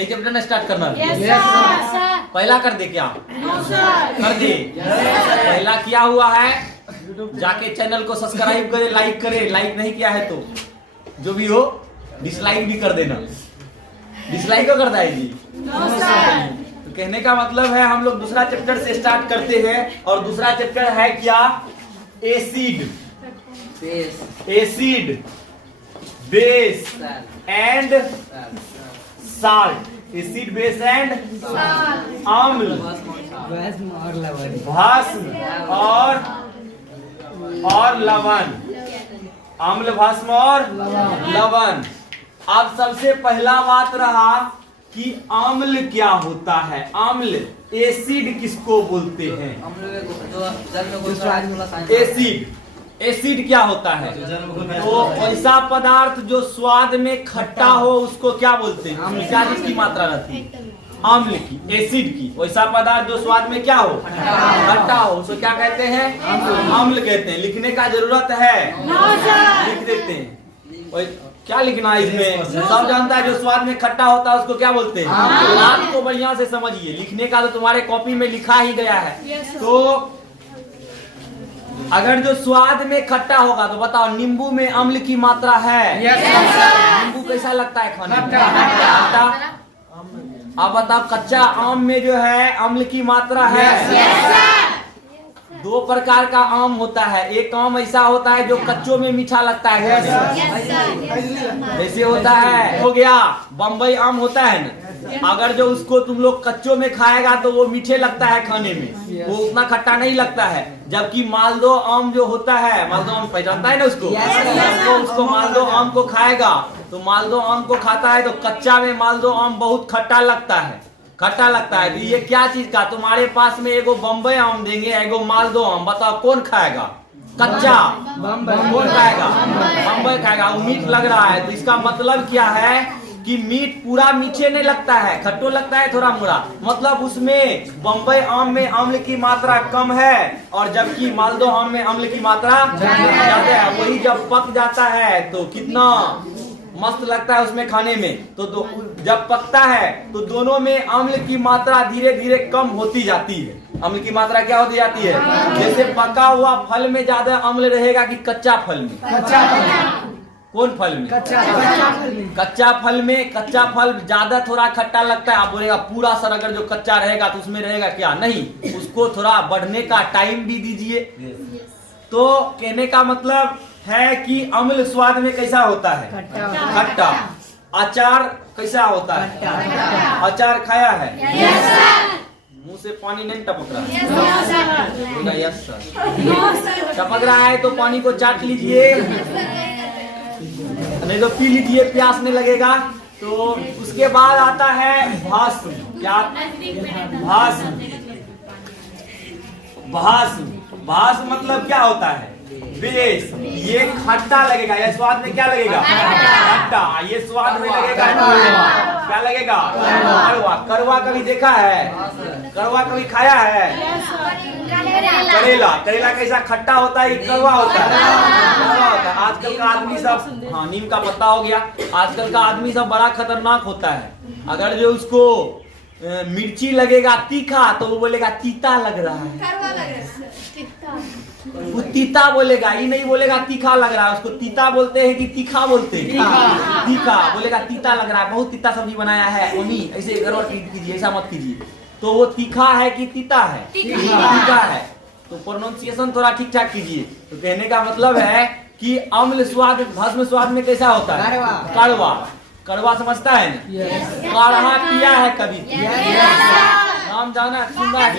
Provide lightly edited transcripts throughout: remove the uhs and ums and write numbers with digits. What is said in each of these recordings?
एक चैप्टर ने स्टार्ट करना पहला कर दे क्या? कर दे। पहला किया हुआ है, जाके चैनल को सब्सक्राइब करे, लाइक करे। लाइक नहीं किया है तो जो भी हो डिसलाइक भी कर देना। डिसलाइक क्यों करता है जी? तो कहने का मतलब है हम लोग दूसरा चैप्टर से स्टार्ट करते हैं और दूसरा चैप्टर है क्या? Acid, acid, base and salt. Acid, base and अम्ल, भस्म और लवण। अम्ल, भस्म और लवण। अब सबसे पहला बात रहा कि अम्ल क्या होता है। अम्ल, एसिड किसको बोलते हैं? एसिड, एसिड क्या होता है? तो ऐसा पदार्थ जो स्वाद में खट्टा हो उसको क्या बोलते हैं? क्या जिसकी मात्रा रहती है? अम्ल की, एसिड की। वैसा पदार्थ जो स्वाद में क्या हो? खट्टा हो, उसको क्या कहते हैं? अम्ल कहते हैं। लिखने का जरूरत है? लिख देते हैं। क्या लिखना है इसमें? सब जानता है जो स्वाद में खट्टा होता है उसको क्या बोलते हैं? बात को बढ़िया से समझिए। लिखने का तो तुम्हारे कॉपी में लिखा ही गया है। तो अगर जो स्वाद में खट्टा होगा तो बताओ नींबू में अम्ल की मात्रा है? नींबू कैसा लगता है खाने में? खट्टा। अब बताओ कच्चा आम में जो है अम्ल की मात्रा है? दो प्रकार का आम होता है। एक आम ऐसा होता है जो कच्चों में मीठा लगता है, ऐसे होता है। हो गया बम्बई आम होता है ना, अगर जो उसको तुम लोग कच्चों में खाएगा तो वो मीठे लगता है खाने में, वो उतना खट्टा नहीं लगता है। जबकि मालदो आम जो होता है, मालदो आम पहचानता है ना उसको, तो उसको मालदो आम को खाएगा तो मालदो आम को खाता है तो कच्चा में मालदो आम बहुत खट्टा लगता है, खट्टा लगता है। तो ये क्या चीज का? तुम्हारे पास में एगो बम्बई आम देंगे, एगो मालदो आम, बताओ कौन खाएगा? कच्चा। कौन खाएगा? बम्बई खाएगा। वो मीठ लग रहा है तो इसका मतलब क्या है कि मीठ पूरा मीठे नहीं लगता है, खट्टो लगता है थोड़ा मोड़ा। मतलब उसमें बम्बई आम में अम्ल की मात्रा कम है और जबकि मालदो आम में अम्ल की मात्रा ज्यादा है। वही जब पक जाता है तो कितना मस्त लगता है उसमें खाने में। तो जब पकता है तो दोनों में अम्ल की मात्रा धीरे धीरे कम होती जाती है। अम्ल की मात्रा क्या होती जाती है? जैसे पका हुआ फल में ज्यादा अम्ल रहेगा कि कच्चा फल में? कच्चा फल। कौन फल में? कच्चा फल में। कच्चा फल ज्यादा थोड़ा खट्टा लगता है। आप बोलेगा पूरा सर अगर जो कच्चा रहेगा तो उसमें रहेगा क्या? नहीं, उसको थोड़ा बढ़ने का टाइम भी दीजिए। तो कहने का मतलब है कि अम्ल स्वाद में कैसा होता है? खट्टा। अचार कैसा होता है? अचार खाया है? मुंह से पानी नहीं टपक रहा है? Yes sir. टपक रहा है तो पानी को चाट लीजिए, नहीं तो पी लीजिए, प्यास नहीं लगेगा। तो उसके बाद आता है भस्म। क्या? भस्म। भस्म, भस्म मतलब क्या होता है? बेस। ये खट्टा लगेगा, ये स्वाद में क्या लगेगा? खट्टा। ये स्वाद में लगेगा क्या लगेगा? कड़वा। कड़वा कभी देखा है? कड़वा कभी खाया है? करेला। करेला कैसा खट्टा होता है? कड़वा होता है? कड़वा होता है। आजकल का आदमी सब, हाँ नीम का पत्ता हो गया। आजकल का आदमी सब बड़ा खतरनाक होता है। अगर जो उसको मिर्ची लगेगा तीखा तो वो बोलेगा तीता लग रहा है, वो तीता बोलेगा, ये नहीं बोलेगा तीखा लग रहा है। उसको तीता बोलते हैं कि तीखा बोलते हैं? तीखा बोलेगा, तीता लग रहा है, बहुत तीता सब्जी बनाया है मम्मी, ऐसे गड़बड़ कीजिए, ऐसा मत कीजिए। तो वो तीखा है कि तीता है? तीखा है। तो प्रोनाउंसिएशन थोड़ा ठीक ठाक कीजिए। तो कहने का मतलब है कि अम्ल स्वाद, भस्म स्वाद में कैसा होता है? कड़वा। कड़वा समझता है ना? काढ़ा पिया है कभी? नाम जाना सुना है?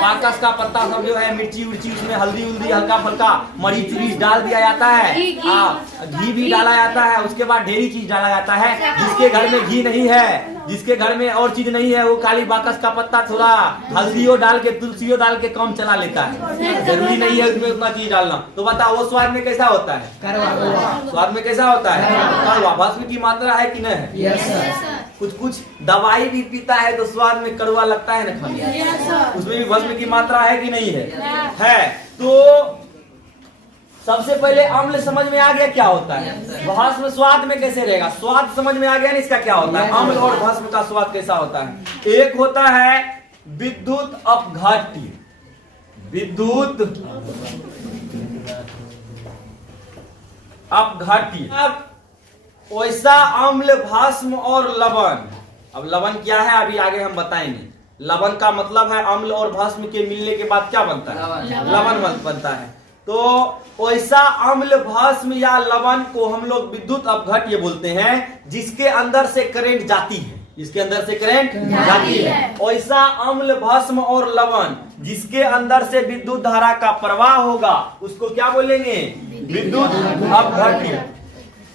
बाकस का पत्ता सब जो है, मिर्ची उर्ची, उसमें हल्दी उल्दी हल्का फल्का मरीच उरीच डाल दिया जाता है, घी भी डाला जाता है, उसके बाद ढेरी चीज डाला जाता है। जिसके घर में घी नहीं है, जिसके घर में और चीज नहीं है, वो खाली बाकस का पत्ता थोड़ा हल्दियों डाल के, तुलसियों डाल के काम चला लेता है। जरूरी नहीं है उसमें उतना चीज डालना। तो बताओ वो स्वाद में कैसा होता है? स्वाद में कैसा होता है? कड़वा। भस्म की मात्रा है कि नहीं है? कुछ कुछ दवाई भी पीता है तो स्वाद में कड़वा लगता है ना खाने, उसमें भी भस्म की मात्रा है कि नहीं है? है। तो सबसे पहले अम्ल समझ में आ गया क्या होता है, भस्म स्वाद में कैसे रहेगा, स्वाद समझ में आ गया ना इसका क्या होता है, अम्ल और भस्म का स्वाद कैसा होता है। एक होता है विद्युत अपघट्य, विद्युत अपघट्य। अब वैसा अम्ल भस्म और लवण, अब लवण क्या है अभी आगे हम बताएंगे। लवण का मतलब है अम्ल और भस्म के मिलने के बाद क्या बनता है, लवण बनता है। तो वैसा अम्ल भस्म या लवण को हम लोग विद्युत अपघट्य बोलते हैं, जिसके अंदर से करंट जाती है, इसके अंदर से करंट जाती है। वैसा अम्ल भस्म और लवण जिसके अंदर से विद्युत धारा का प्रवाह होगा उसको क्या बोलेंगे, विद्युत अपघट्य।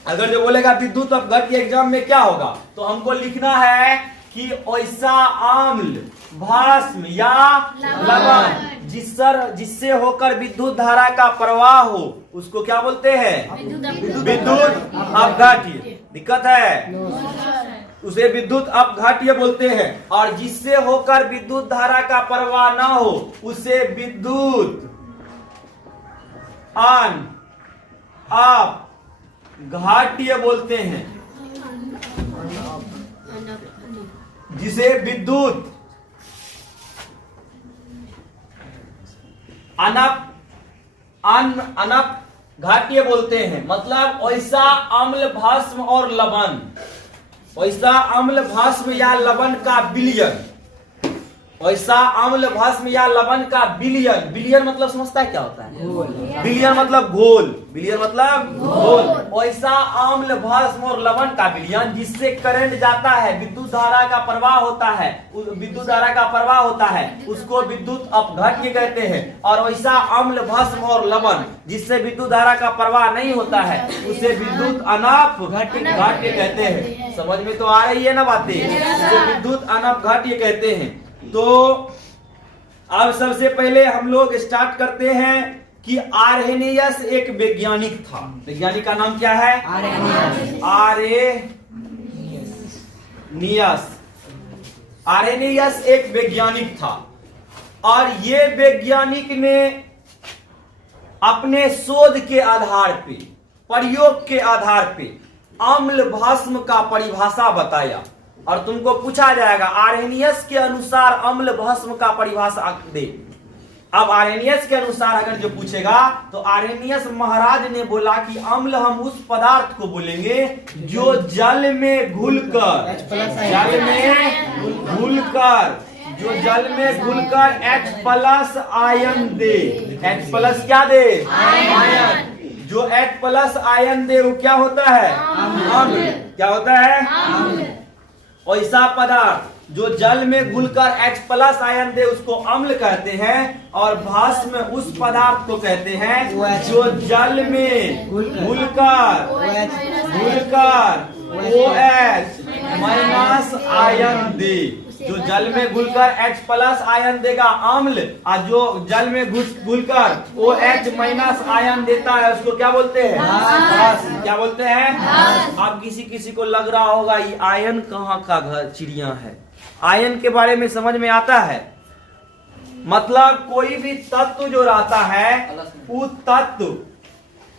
अगर जो बोलेगा विद्युत अपघट्य एग्जाम में क्या होगा, तो हमको लिखना है कि वैसा अम्ल भस्म या लवण जिससे होकर विद्युत धारा का प्रवाह हो उसको क्या बोलते हैं, विद्युत अपघट्य। दिक्कत है, उसे विद्युत अपघट्य बोलते हैं। और जिससे होकर विद्युत धारा का प्रवाह ना हो उसे विद्युत अपघट्य बोलते हैं, जिसे विद्युत अनपघट्य बोलते हैं। मतलब वैसा अम्ल भस्म और लवण, वैसा अम्ल भस्म या लवण का विलयन, वैसा अम्ल भस्म या लवण का विलयन, विलयन मतलब समझता है क्या होता है, विलयन मतलब घोल, विलयन मतलब घोल। वैसा अम्ल भस्म और लवण का विलयन जिससे करंट जाता है, विद्युत धारा का प्रवाह होता है, विद्युत धारा का प्रवाह होता है, उसको विद्युत अपघट्य कहते हैं। और वैसा अम्ल भस्म और लवण जिससे विद्युत धारा का प्रवाह नहीं होता है उसे विद्युत अनपघट्य कहते हैं। समझ में तो आ रही है ना बातें, उसे विद्युत अनपघट्य कहते हैं। तो अब सबसे पहले हम लोग स्टार्ट करते हैं कि आर्हेनियस एक वैज्ञानिक था। वैज्ञानिक का नाम क्या है, आर्हेनियस एक वैज्ञानिक था। और ये वैज्ञानिक ने अपने शोध के आधार पे, प्रयोग के आधार पे अम्ल भस्म का परिभाषा बताया। और तुमको पूछा जाएगा आर्हेनियस के अनुसार अम्ल भस्म का परिभाषा दे। अब आर्हेनियस के अनुसार अगर जो पूछेगा तो आर्हेनियस महाराज ने बोला कि अम्ल हम उस पदार्थ को बोलेंगे जो जल में घुलकर जो जल में घुलकर H+ आयन दे। H+ क्या दे, आयन। जो H+ आयन दे वो क्या होता है, अम्ल। क्या होता है, ऐसा पदार्थ जो जल में घुलकर H+ आयन दे उसको अम्ल कहते हैं। और भस्म उस पदार्थ को कहते हैं जो जल में घुलकर OH- आयन दे। जो जल में घुलकर H+ आयन देगा अम्ल, और जो जल में घुलकर OH- आयन देता है उसको क्या बोलते हैं, भस्म। क्या बोलते हैं। अब किसी को लग रहा होगा ये आयन कहाँ का घर चिड़िया है, आयन के बारे में समझ में आता है। मतलब कोई भी तत्व जो रहता है वो तत्व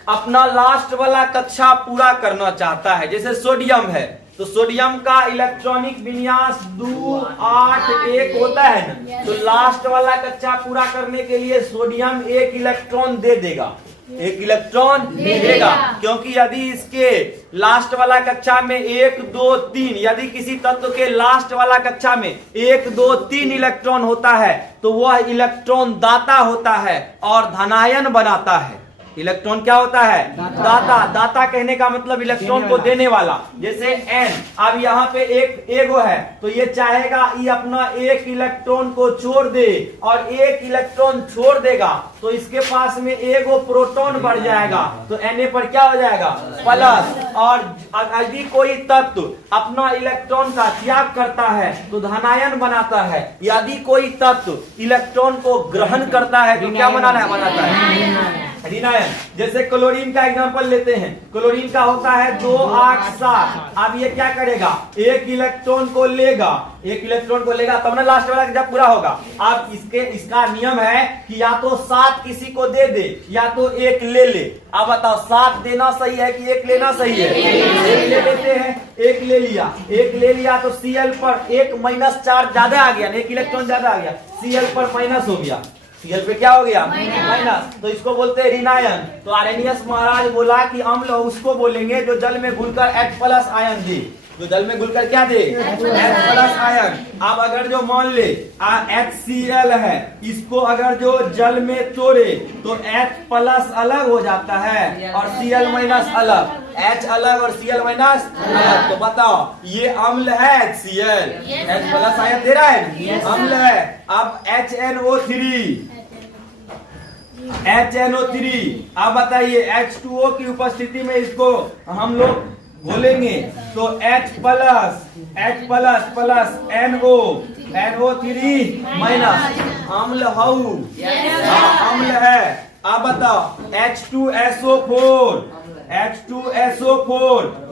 अपना लास्ट वाला कक्षा पूरा करना चाहता है। जैसे सोडियम है तो सोडियम का इलेक्ट्रॉनिक विन्यास 2, 8, 1 होता है ना। तो लास्ट वाला कक्षा पूरा करने के लिए सोडियम 1 इलेक्ट्रॉन दे देगा, 1 इलेक्ट्रॉन देगा। क्योंकि यदि इसके लास्ट वाला कक्षा में 1, 2, 3, यदि किसी तत्व के लास्ट वाला कक्षा में 1, 2, 3 इलेक्ट्रॉन होता है तो वह इलेक्ट्रॉन दाता होता है और धनायन बनाता है। इलेक्ट्रॉन क्या होता है, दाता कहने का मतलब इलेक्ट्रॉन को देने वाला। जैसे N, अब यहाँ पे एक एगो है तो ये चाहेगा ये अपना 1 इलेक्ट्रॉन को छोड़ दे, और 1 इलेक्ट्रॉन छोड़ देगा तो इसके पास में एगो प्रोटॉन बढ़ जाएगा, तो Na पर क्या हो जाएगा, प्लस। और यदि कोई तत्व अपना इलेक्ट्रॉन का त्याग करता है तो धनायन बनाता है। यदि कोई तत्व इलेक्ट्रॉन को ग्रहण करता है तो क्या बनाता है, ऋणायन। जैसे क्लोरीन का एग्जांपल लेते हैं, क्लोरीन का होता है 287। अब ये क्या करेगा, एक इलेक्ट्रॉन को लेगा तब ना लास्ट वाला जब पूरा होगा। अब इसका नियम है कि या तो 7 किसी को दे दे या तो एक ले ले। अब बताओ 7 देना सही है कि एक लेना सही है? एक ले लेते हैं, एक ले लिया तो Cl पर एक माइनस चार्ज ज्यादा आ गया, एक इलेक्ट्रॉन ज्यादा आ गया, Cl पर माइनस हो गया, Cl पे क्या हो गया माइनस, तो इसको बोलते हैं ऋणायन। तो आर्हेनियस महाराज बोला कि अम्ल उसको बोलेंगे जो जल में घुलकर H+ आयन दे, जो जल में घुलकर क्या दे H+ आयन। अब अगर जो मान ले HCl है, इसको अगर जो जल में तोड़े तो H+ अलग हो जाता है और Cl- अलग, H अलग और Cl- अलग। तो बताओ ये अम्ल है HCl, H+ आयन दे रहा है, अम्ल है। अब HNO3, अब बताइए H2O की उपस्थिति में इसको हम लोग घोलेंगे तो H+ NO3- अम्ल हऊ, अम्ल है। अब बताओ H2SO4,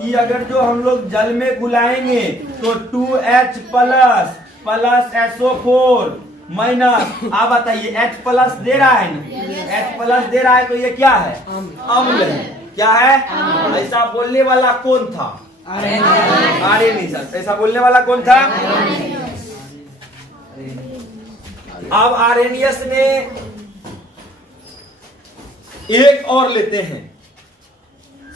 ये अगर जो हम लोग जल में घुलाएंगे तो 2H+ SO4-। आप बताइए H+ दे रहा है ना, H+ दे रहा है तो ये क्या है, अम्ल है। क्या है? ऐसा बोलने वाला कौन था? आर्हेनियस। ऐसा बोलने वाला कौन था? अब आर्हेनियस ने एक और लेते हैं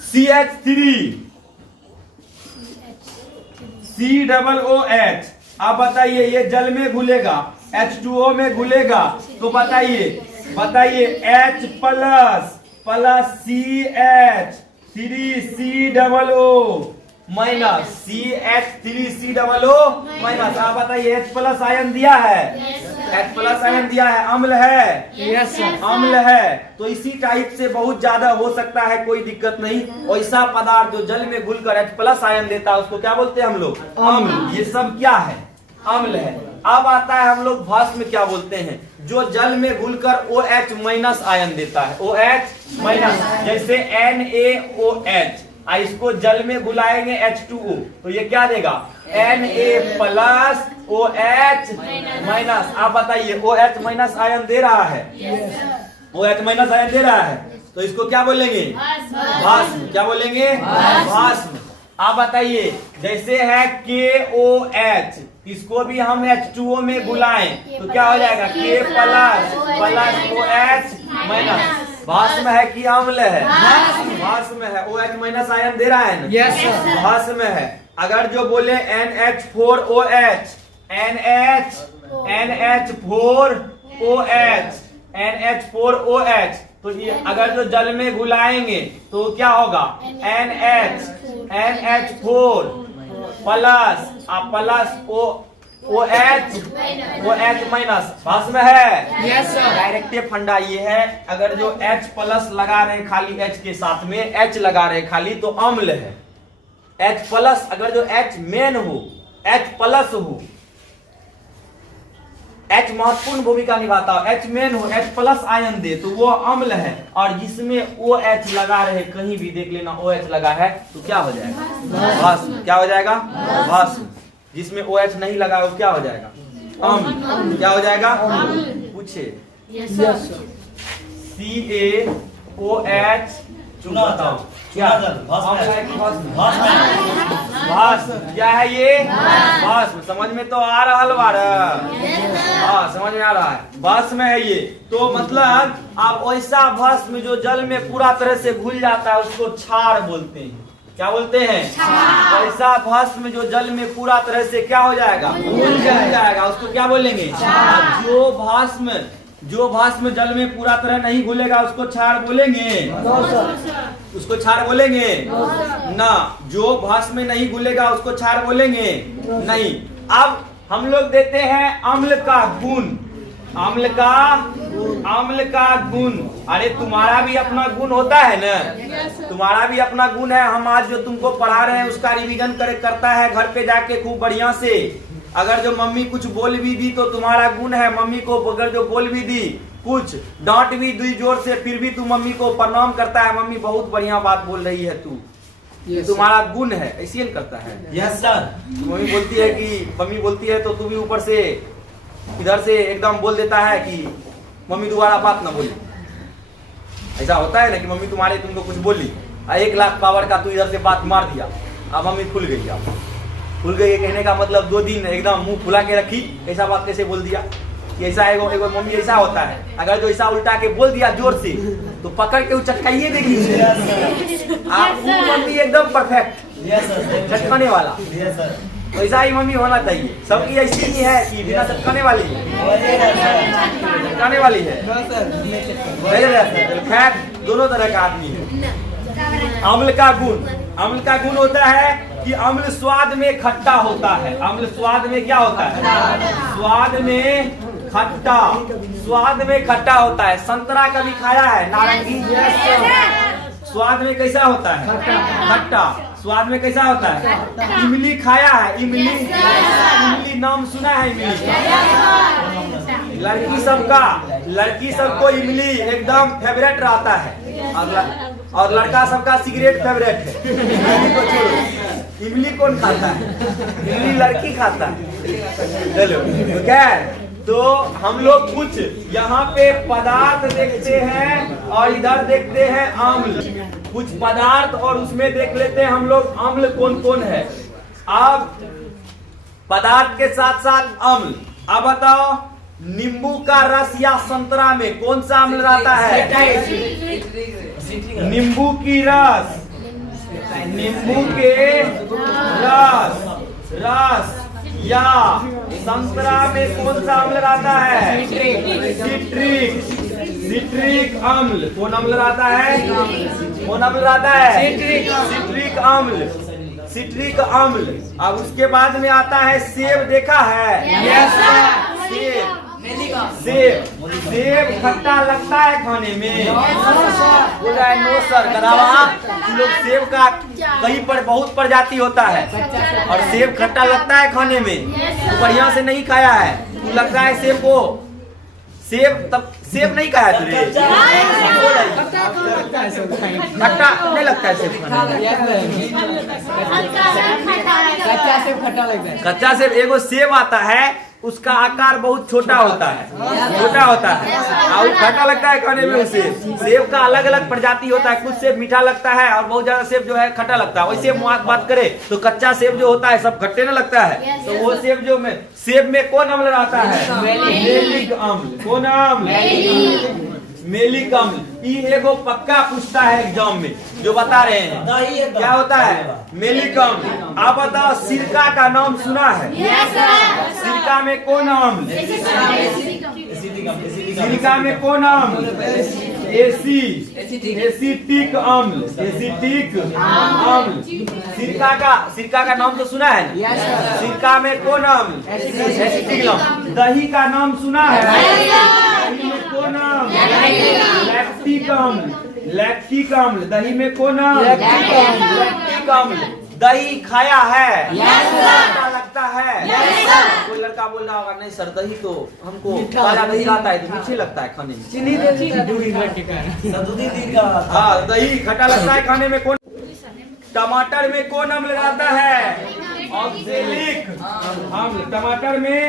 CH3COOH। अब बताइए ये जल में घुलेगा, H2O में घुलेगा तो बताइए H+ CH3COO- आप बताइए H+ आयन दिया है, H+ आयन दिया है, अम्ल है, अम्ल है। तो इसी टाइप से बहुत ज्यादा हो सकता है, कोई दिक्कत नहीं। ऐसा पदार्थ जो जल में घुलकर H+ आयन देता है उसको क्या बोलते हैं हम लोग, अम्ल। ये सब क्या है, अम्ल है। अब आता है हम लोग भस्म क्या बोलते हैं, जो जल में घुलकर OH- आयन देता है, OH-। जैसे NaOH, इसको जल में घुलाएंगे H2O तो ये क्या देगा Na+OH-। आप बताइए OH- आयन दे रहा है, OH- आयन दे रहा है तो इसको क्या बोलेंगे, भस्म। क्या बोलेंगे, भस्म। आप बताइए जैसे है KOH, इसको भी हम H2O में घुलाएं तो क्या हो जाएगा K+OH-। भस्म है कि अम्ल है, भस्म है। OH- आयन दे रहा है ना, भस्म है। अगर जो बोले NH4OH, NH4OH, तो ये अगर जो जल में घुलाएंगे तो क्या होगा NH4 प्लस OH- भस्म है। डायरेक्टिव फंडा ये है, अगर जो H+ लगा रहे खाली H के साथ में H लगा रहे खाली तो अम्ल है। H+ अगर जो H मेन हो, H+ हो, H महत्वपूर्ण भूमिका निभाता हो, H मेन हो, H+ आयन दे तो वो अम्ल है। और जिसमें OH लगा रहे, कहीं भी देख लेना OH लगा है तो क्या हो जाएगा, भस्म। क्या हो जाएगा, भस्म। जिसमें OH नहीं लगा वो क्या हो जाएगा, अम्ल। क्या हो जाएगा, पूछे CaOH, बताओ क्या भस्म। क्या है ये, भस्म। समझ में तो आ रहा बार, हाँ समझ में आ रहा है, भस्म है ये। तो मतलब आप ऐसा भस्म जो जल में पूरा तरह से घुल जाता है उसको क्षार बोलते हैं। क्या बोलते हैं, ऐसा भस्म जो जल में पूरा तरह से क्या हो जाएगा, घुल जाएगा, उसको क्या बोलेंगे, जो भस्म जल में पूरा तरह नहीं घुलेगा उसको क्षार बोलेंगे, उसको क्षार बोलेंगे ना। जो भस्म नहीं घुलेगा उसको क्षार बोलेंगे नहीं। अब हम लोग देते हैं अम्ल का गुण, अम्ल का गुण। अरे तुम्हारा भी अपना गुण होता है ना, तुम्हारा भी अपना गुण है। हम आज जो तुमको पढ़ा रहे हैं उसका रिवीजन करता है घर पे जाके खूब बढ़िया से। अगर जो मम्मी कुछ बोल भी दी तो तुम्हारा गुण है, मम्मी को अगर जो बोल भी दी कुछ डांट भी दी जोर से, फिर भी तू मम्मी को प्रणाम करता है, मम्मी बहुत बढ़िया बात बोल रही है तू, तुम्हारा गुण है, ऐसे ही करता है। Yes sir. मम्मी बोलती है कि मम्मी बोलती है तो तू भी ऊपर से इधर से एकदम बोल देता है कि मम्मी दोबारा बात ना बोली। ऐसा होता है ना कि मम्मी तुम्हारे तुमको कुछ बोली, 1 लाख पावर का तू इधर से बात मार दिया, अब मम्मी खुल गई। अब खुल गई कहने का मतलब 2 दिन एकदम मुंह फुला के रखी, ऐसा बात कैसे बोल दिया कि ऐसा एगो मम्मी ऐसा होता है, अगर जो ऐसा उल्टा के बोल दिया जोर से तो पकड़ के चटकाइए देगी। आप मम्मी एकदम परफेक्ट चटकाने वाला, तो ऐसा ही मम्मी होना चाहिए। सबकी ऐसी ही है कि बिना चटकाने वाली चटकाने वाली है। खैर दोनों तरह का आदमी है। अम्ल का गुण होता है कि अम्ल स्वाद में खट्टा होता है। अम्ल स्वाद में क्या होता है? स्वाद में खट्टा होता है। संतरा कभी खाया है? नारंगी स्वाद में कैसा होता है? खट्टा। स्वाद में कैसा होता है? इमली खाया है? इमली नाम सुना है? इमली लड़की सबको इमली एकदम फेवरेट रहता है, और लड़का सबका सिगरेट फेवरेट है। इमली कौन खाता है? इमली लड़की खाता है। चलो खैर, तो हम लोग कुछ यहाँ पे पदार्थ देखते हैं और इधर देखते हैं अम्ल। कुछ पदार्थ और उसमें देख लेते हैं हम लोग अम्ल कौन कौन है। अब पदार्थ के साथ साथ अम्ल। अब बताओ, नींबू का रस या संतरा में कौन सा अम्ल रहता है? नींबू के रस या संतरा में कौन सा अम्ल रहता है? सिट्रिक अम्ल। कौन अम्ल रहता है? सिट्रिक अम्ल। अब उसके बाद में आता है सेब। देखा है? सेब खट्टा लगता है खाने में? बोल रहा है नो सर। करावा लोग सेब का कहीं पर बहुत प्रजाति होता है और सेब खट्टा लगता है खाने में, तो बढ़िया से नहीं खाया है तू, लगता है सेब को। सेब नहीं खाया तुझे? खट्टा नहीं लगता है सेब खाने में? कच्चा सेब एगो सेब आता है, उसका आकार बहुत छोटा होता है और खट्टा लगता है खाने में। उसे सेब का अलग अलग प्रजाति होता है, कुछ सेब मीठा लगता है और बहुत ज्यादा सेब जो है खट्टा लगता है। वैसे बात करें तो कच्चा सेब जो होता है सब खट्टे न लगता है, तो वो सेब में कौन अम्ल रहता है? मेलिक अम्ल। कौन अम्ल? मेलिक अम्ल। ये एगो पक्का पूछता है एग्जाम में, जो बता रहे हैं क्या होता है? मेलिक अम्ल। आप बताओ, सिरका का नाम सुना है? सिरका में कौन अम्ल? सिरका में कौन अम्ल? एसिटिक अम्ल। सिरका का नाम तो सुना है? सिरका में कौन अम्ल? एसिटिक अम्ल। दही का नाम सुना है? दही में कौन अम्ल? लैक्टिक अम्ल। दही में कौन अम्ल? लैक्टिक अम्ल। दही खाया है? अच्छा लगता है? कोई लड़का बोल रहा होगा नहीं सर दही तो हमको काला दही आता है तो मीठे लगता है खाने में। चीनी हाँ, दही खट्टा लगता है खाने में। कौन? टमाटर में कौन अम्ल रहता है? ऑक्जेलिक अम्ल। टमाटर में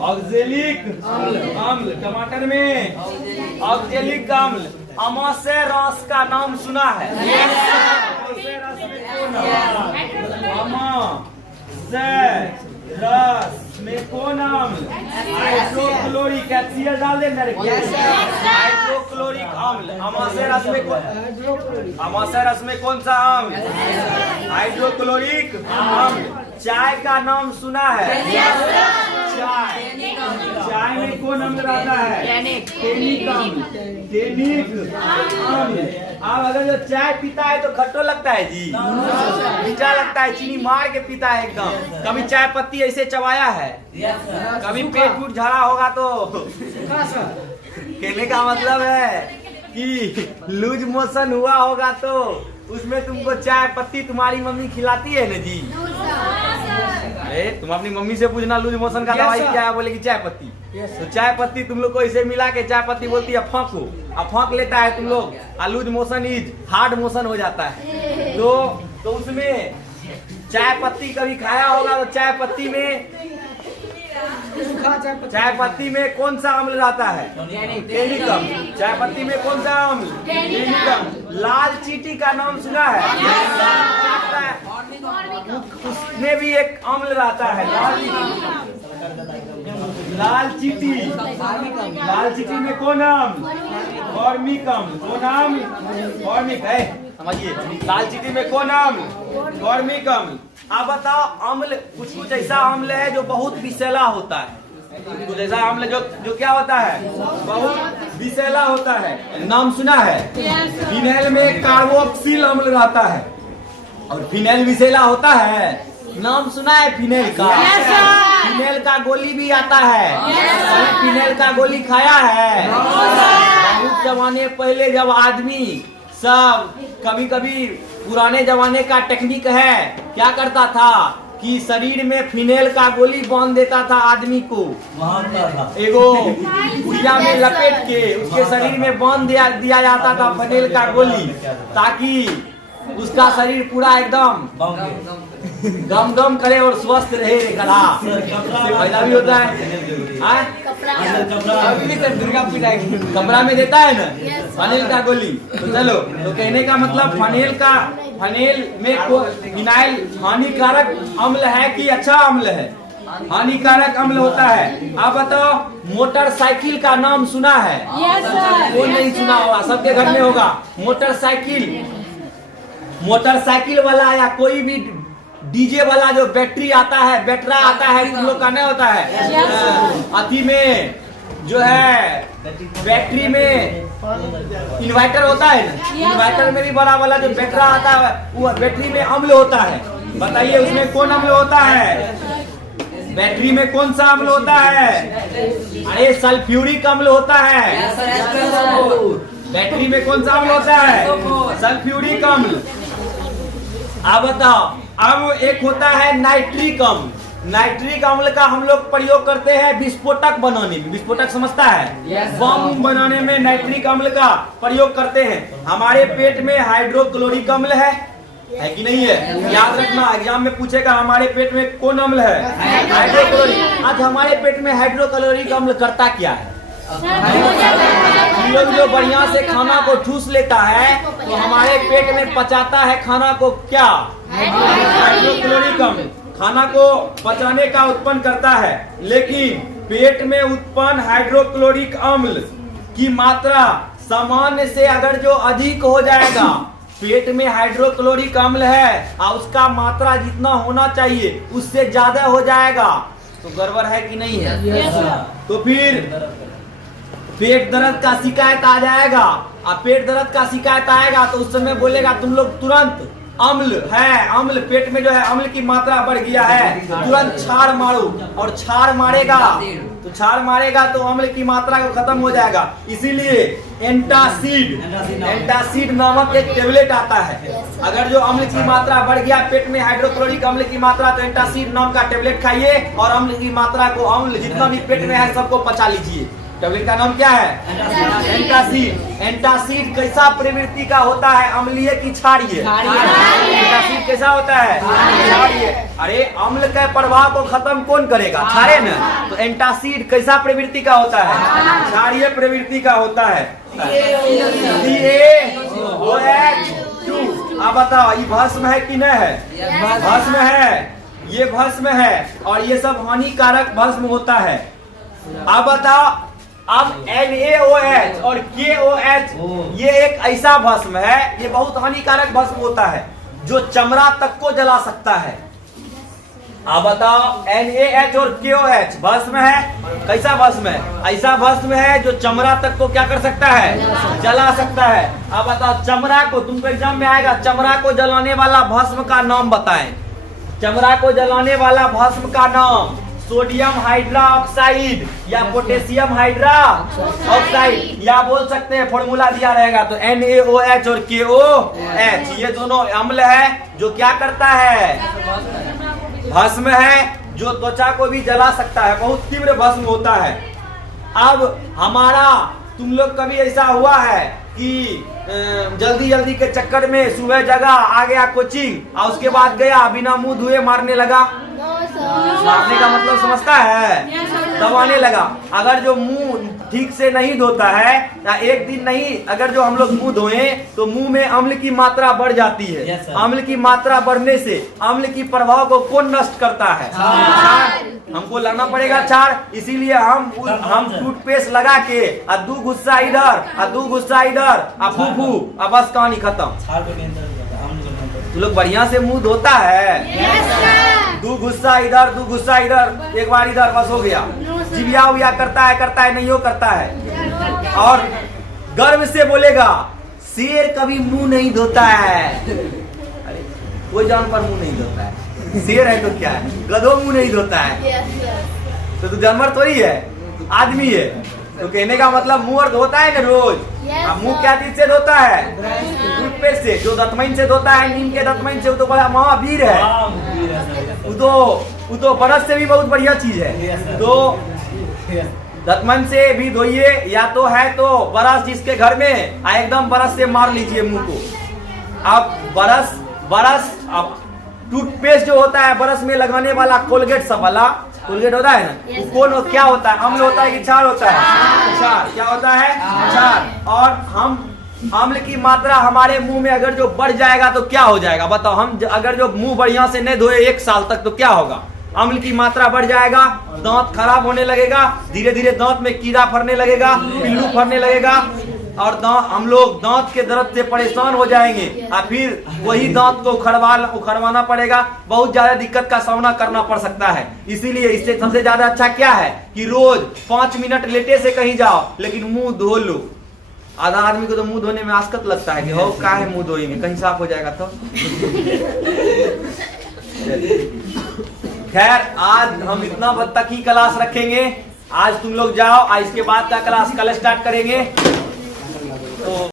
ऑक्जेलिक अम्ल। टमाटर में ऑक्जेलिक अम्ल। अमाशय रस का नाम सुना है? अमाशय रस में कौन अम्ल? अमाशय रस में कौन अम्ल? हाइड्रोक्लोरिक। HCl डाल देना रे। हाइड्रोक्लोरिक अम्ल। अमाशय रस में कौन सा अम्ल? हाइड्रोक्लोरिक अम्ल। चाय का नाम सुना है? चाय में कौन अम्ल रहता है? टेनिक अम्ल। अब अगर जो चाय पीता है तो खट्टा लगता है जी? मीठा लगता है, चीनी मार के पीता है एकदम। कभी चाय पत्ती ऐसे चबाया है? कभी पेट झड़ा होगा तो? कहने का मतलब है कि लूज मोशन हुआ होगा तो उसमें तुमको चाय पत्ती तुम्हारी मम्मी खिलाती है ना जी? अरे तुम अपनी मम्मी से पूछना लूज मोशन का दवाई क्या है, बोलेगी चाय पत्ती। तो चाय पत्ती तुम लोग को इसे मिला के चाय पत्ती बोलती है फाँको, अब फाँक लेता है तुम लोग, loose motion is hard motion हो जाता है। तो उसमें चाय पत्ती कभी खाया होगा तो चाय पत्ती में कौन सा अम्ल रहता है? टैनिक अम्ल। चाय पत्ती में कौन सा अम्ल? टैनिक अम्ल। लाल चींटी का नाम सुना है? उसमें भी एक अम्ल रहता है लाल चींटी। लाल चींटी में कौन अम्ल? फॉर्मिक अम्ल। कौन अम्ल? फॉर्मिक है, समझिए। लाल चींटी में कौन अम्ल? फॉर्मिक अम्ल। आप बताओ, अम्ल कुछ ऐसा अम्ल है जो बहुत विषैला होता है, कुछ ऐसा अम्ल जो क्या होता है? बहुत विषैला होता है। नाम सुना है? फिनाइल में कार्बोक्सिल अम्ल रहता है और फिनाइल विषैला होता है। नाम सुना है फिनाइल का? फिनाइल का गोली भी आता है। फिनाइल का गोली खाया है? बहुत जमाने पहले जब आदमी सब कभी पुराने जमाने का टेक्निक है, क्या करता था कि शरीर में फिनाइल का गोली बांध देता था आदमी को, एगो गुड़िया में लपेट के उसके शरीर में बांध दिया जाता था फिनाइल का गोली, ताकि उसका शरीर पूरा एकदम गम गम करे और स्वस्थ रहे। गला से फायदा भी होता है। दुर्गा पूजा कमरा में देता है ना फनेल का गोली। तो चलो, तो कहने का मतलब फनेल में फिनाइल हानिकारक अम्ल है कि अच्छा अम्ल है? हानिकारक अम्ल होता है। आप बताओ, मोटरसाइकिल का नाम सुना है? कौन नहीं सुना होगा? सबके घर में होगा। मोटरसाइकिल वाला या कोई भी डीजे वाला जो बैटरी आता है, बैटरा आता है, तुम लोग का नहीं होता है? अथी में जो है बैटरी में इन्वर्टर होता है ना, इन्वर्टर में भी बड़ा वाला जो बैटरा आता है वो बैटरी में अम्ल होता है। बताइए उसमें कौन अम्ल होता है? बैटरी में कौन सा अम्ल होता है? अरे सल्फ्यूरिक अम्ल होता है। बैटरी में कौन सा अम्ल होता है? सल्फ्यूरिक अम्ल। अब बताओ, अब एक होता है नाइट्रिक अम्ल। नाइट्रिक अम्ल का हम लोग प्रयोग करते हैं विस्फोटक बनाने में। विस्फोटक समझता है? बम बनाने में नाइट्रिक अम्ल का प्रयोग करते हैं। हमारे पेट में हाइड्रोक्लोरिक अम्ल है कि नहीं है? याद रखना, एग्जाम में पूछेगा हमारे पेट में कौन अम्ल है? हाइड्रोक्लोरिक। आज हमारे पेट में हाइड्रोक्लोरिक अम्ल करता क्या है? हम लोग जो बढ़िया से खाना को ठूस लेता है तो हमारे पेट में पचाता है खाना को क्या? हाइड्रोक्लोरिक अम्ल खाना को पचाने का उत्पन्न करता है। लेकिन पेट में उत्पन्न हाइड्रोक्लोरिक अम्ल की मात्रा सामान्य से अगर जो अधिक हो जाएगा, पेट में हाइड्रोक्लोरिक अम्ल है और उसका मात्रा जितना होना चाहिए उससे ज्यादा हो जाएगा तो गड़बड़ है कि नहीं है? तो फिर पेट दर्द का शिकायत आ जाएगा। और पेट दर्द का शिकायत आएगा तो उस समय बोलेगा तुम लोग तुरंत अम्ल है, अम्ल पेट में जो है अम्ल की मात्रा बढ़ गया है, तुरंत छाड़ मारो। और छाड़ मारेगा तो अम्ल की मात्रा को खत्म हो जाएगा। इसीलिए एंटासिड नामक एक टेबलेट आता है। अगर जो अम्ल की मात्रा बढ़ गया पेट में, हाइड्रोक्लोरिक अम्ल की मात्रा, तो एंटासिड नाम का टेबलेट खाइए और अम्ल की मात्रा को, अम्ल जितना भी पेट में है सबको पचा लीजिए। टेबलेट का नाम क्या है? एंटासिड। एंटासिड कैसा प्रवृत्ति का होता है? अम्लीय की क्षारीय? एंटासिड कैसा होता है? क्षारीय। अरे अम्ल के प्रभाव को खत्म कौन करेगा? क्षारीय ना। तो एंटासिड कैसा प्रवृत्ति का होता है? क्षारीय प्रवृत्ति का होता है। CaOH2। अब बताओ, ये भस्म है कि नहीं है? भस्म है, ये भस्म है और ये सब हानिकारक भस्म होता है। अब बताओ, अब NaOH और KOH ये एक ऐसा भस्म है, ये बहुत हानिकारक भस्म होता है जो चमड़ा तक को जला सकता है। अब बताओ, NaH और KOH भस्म है, कैसा भस्म है? ऐसा भस्म है जो चमड़ा तक को क्या कर सकता है? जला सकता है। अब बताओ, चमड़ा को, तुमको एग्जाम में आएगा, चमड़ा को जलाने वाला भस्म का नाम बताएं। चमड़ा को जलाने वाला भस्म का नाम सोडियम हाइड्रा ऑक्साइड या पोटेशियम हाइड्रा ऑक्साइड, या बोल सकते हैं फॉर्मूला दिया रहेगा तो NaOH और KOH, ये दोनों अम्ल है जो क्या करता है? भस्म है जो त्वचा को भी जला सकता है, बहुत तीव्र भस्म होता है। अब हमारा तुम लोग कभी ऐसा हुआ है कि जल्दी जल्दी के चक्कर में सुबह जगह आ गया कोचिंग और उसके बाद गया बिना मुंह धोए मारने लगा? मारने का मतलब समझता है? दबाने लगा। अगर जो मुंह ठीक से नहीं धोता है या एक दिन नहीं, अगर जो हम लोग मुंह धोएं तो मुंह में अम्ल की मात्रा बढ़ जाती है। अम्ल की मात्रा बढ़ने से अम्ल की प्रभाव को कौन नष्ट करता है? क्षार। हमको लाना पड़ेगा क्षार, इसीलिए हम टूथपेस्ट लगा के दू गुस्सा इधर दू गुस्सा इधर फूफू बस कहानी खत्म। तू लोग बढ़िया से मुंह धोता है? दू गुस्सा इधर एक बार इधर बस हो गया। जिबिया उबिया करता है नहीं हो करता है। और गर्व से बोलेगा शेर कभी मुंह नहीं धोता है। अरे कोई जानवर मुंह नहीं धोता है, शेर है तो क्या है, गधों मुंह नहीं धोता है। तो तू जानवर थोड़ी है, आदमी है। तो कहने का मतलब मुंह और धोता है ना रोज। मुंह क्या चीज से धोता है? टूथपेस्ट से। जो दतमैन से धोता है, नीम के दतमैन से, वो तो बड़ा महावीर है। वो तो बरस से भी बहुत बढ़िया चीज है। तो दतमैन से भी धोइए, या तो है तो बरस जिसके घर में एकदम बरस से मार लीजिए मुंह को। अब बरस अब टूथपेस्ट जो होता है बरस में लगाने वाला, कोलगेट सब वाला कोलगेट होता है ना, कौन क्या होता है? अम्ल होता है कि क्षार होता है? क्षार। क्या होता है? क्षार। और हम अम्ल की मात्रा हमारे मुंह में अगर जो बढ़ जाएगा तो क्या हो जाएगा बताओ? हम अगर जो मुंह बढ़िया से नहीं धोए 1 साल तक तो क्या होगा? अम्ल की मात्रा बढ़ जाएगा, दांत खराब होने लगेगा, धीरे धीरे दांत में कीड़ा फरने लगेगा, पिल्लू फरने लगेगा, और हम लोग दांत के दर्द से परेशान हो जाएंगे, और फिर वही दांत को उखड़वाना पड़ेगा। बहुत ज्यादा दिक्कत का सामना करना पड़ सकता है। इसीलिए इससे सबसे ज्यादा अच्छा क्या है कि रोज 5 मिनट लेटे से कहीं जाओ लेकिन मुंह धो लो। आधा आदमी को तो मुंह धोने में आसकत लगता है कि हो क्या है मुंह धोए में, कहीं साफ हो जाएगा तो। खैर आज हम इतना बद तक ही क्लास रखेंगे। आज तुम लोग जाओ, आज इसके बाद का क्लास कल स्टार्ट करेंगे। तो